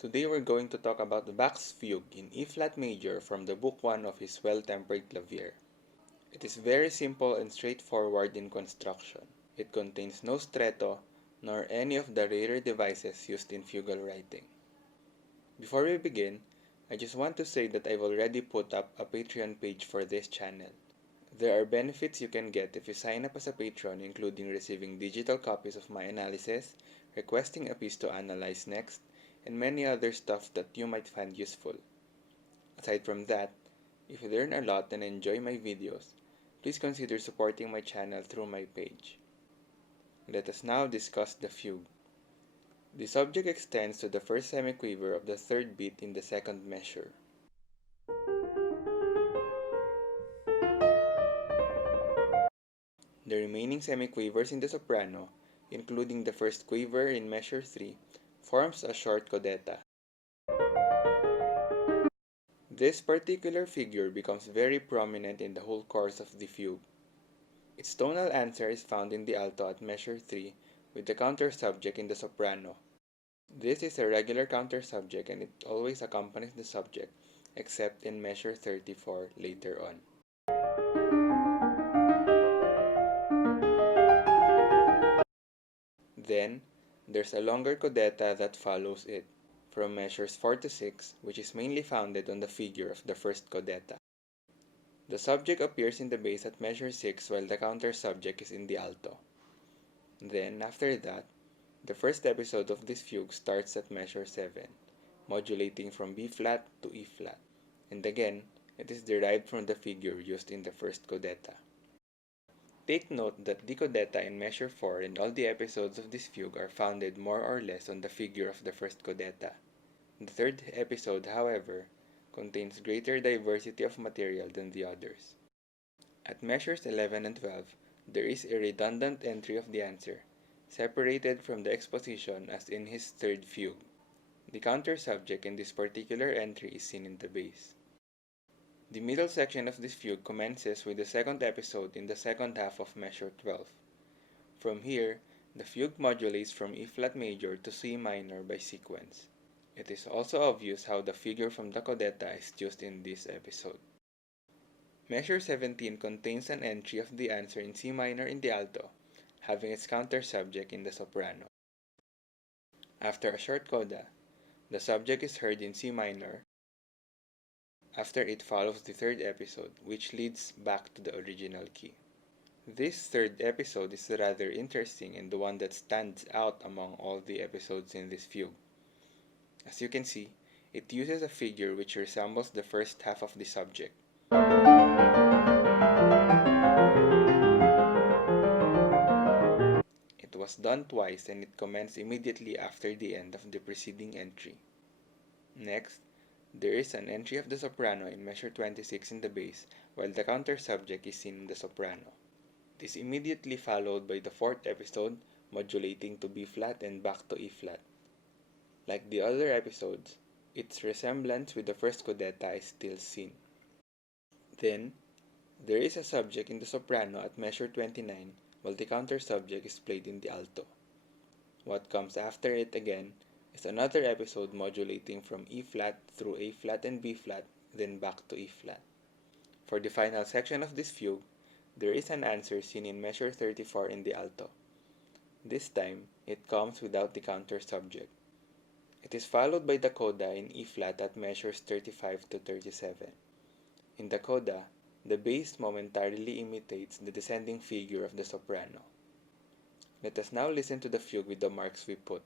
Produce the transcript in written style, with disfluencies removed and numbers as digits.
Today we're going to talk about Bach's Fugue in E-flat major from the Book 1 of his Well-Tempered Clavier. It is very simple and straightforward in construction. It contains no stretto, nor any of the rarer devices used in fugal writing. Before we begin, I just want to say that I've already put up a Patreon page for this channel. There are benefits you can get if you sign up as a patron, including receiving digital copies of my analysis, requesting a piece to analyze next, and many other stuff that you might find useful. Aside from that, if you learn a lot and enjoy my videos, please consider supporting my channel through my page. Let us now discuss the fugue. The subject extends to the first semiquaver of the third beat in the second measure. The remaining semiquavers in the soprano, including the first quaver in measure 3, forms a short codetta. This particular figure becomes very prominent in the whole course of the fugue. Its tonal answer is found in the alto at measure 3 with the counter subject in the soprano. This is a regular counter subject and it always accompanies the subject, except in measure 34 later on. Then, there's a longer codetta that follows it, from measures 4 to 6, which is mainly founded on the figure of the first codetta. The subject appears in the bass at measure 6 while the counter subject is in the alto. Then, after that, the first episode of this fugue starts at measure 7, modulating from B-flat to E-flat, and again, it is derived from the figure used in the first codetta. Take note that the codetta in measure 4 and all the episodes of this fugue are founded more or less on the figure of the first codetta. The third episode, however, contains greater diversity of material than the others. At measures 11 and 12, there is a redundant entry of the answer, separated from the exposition as in his third fugue. The counter subject in this particular entry is seen in the bass. The middle section of this fugue commences with the second episode in the second half of measure 12. From here, the fugue modulates from E-flat major to C minor by sequence. It is also obvious how the figure from the codetta is used in this episode. Measure 17 contains an entry of the answer in C minor in the alto, having its counter subject in the soprano. After a short coda, the subject is heard in C minor. After it follows the third episode, which leads back to the original key. This third episode is rather interesting and the one that stands out among all the episodes in this fugue. As you can see, it uses a figure which resembles the first half of the subject. It was done twice and it commenced immediately after the end of the preceding entry. Next, there is an entry of the soprano in measure 26 in the bass, while the counter subject is seen in the soprano. It is immediately followed by the fourth episode, modulating to B-flat and back to E-flat. Like the other episodes, its resemblance with the first codetta is still seen. Then, there is a subject in the soprano at measure 29, while the counter subject is played in the alto. What comes after it again is another episode modulating from E-flat through A-flat and B-flat, then back to E-flat. For the final section of this fugue, there is an answer seen in measure 34 in the alto. This time, it comes without the counter subject. It is followed by the coda in E-flat at measures 35 to 37. In the coda, the bass momentarily imitates the descending figure of the soprano. Let us now listen to the fugue with the marks we put.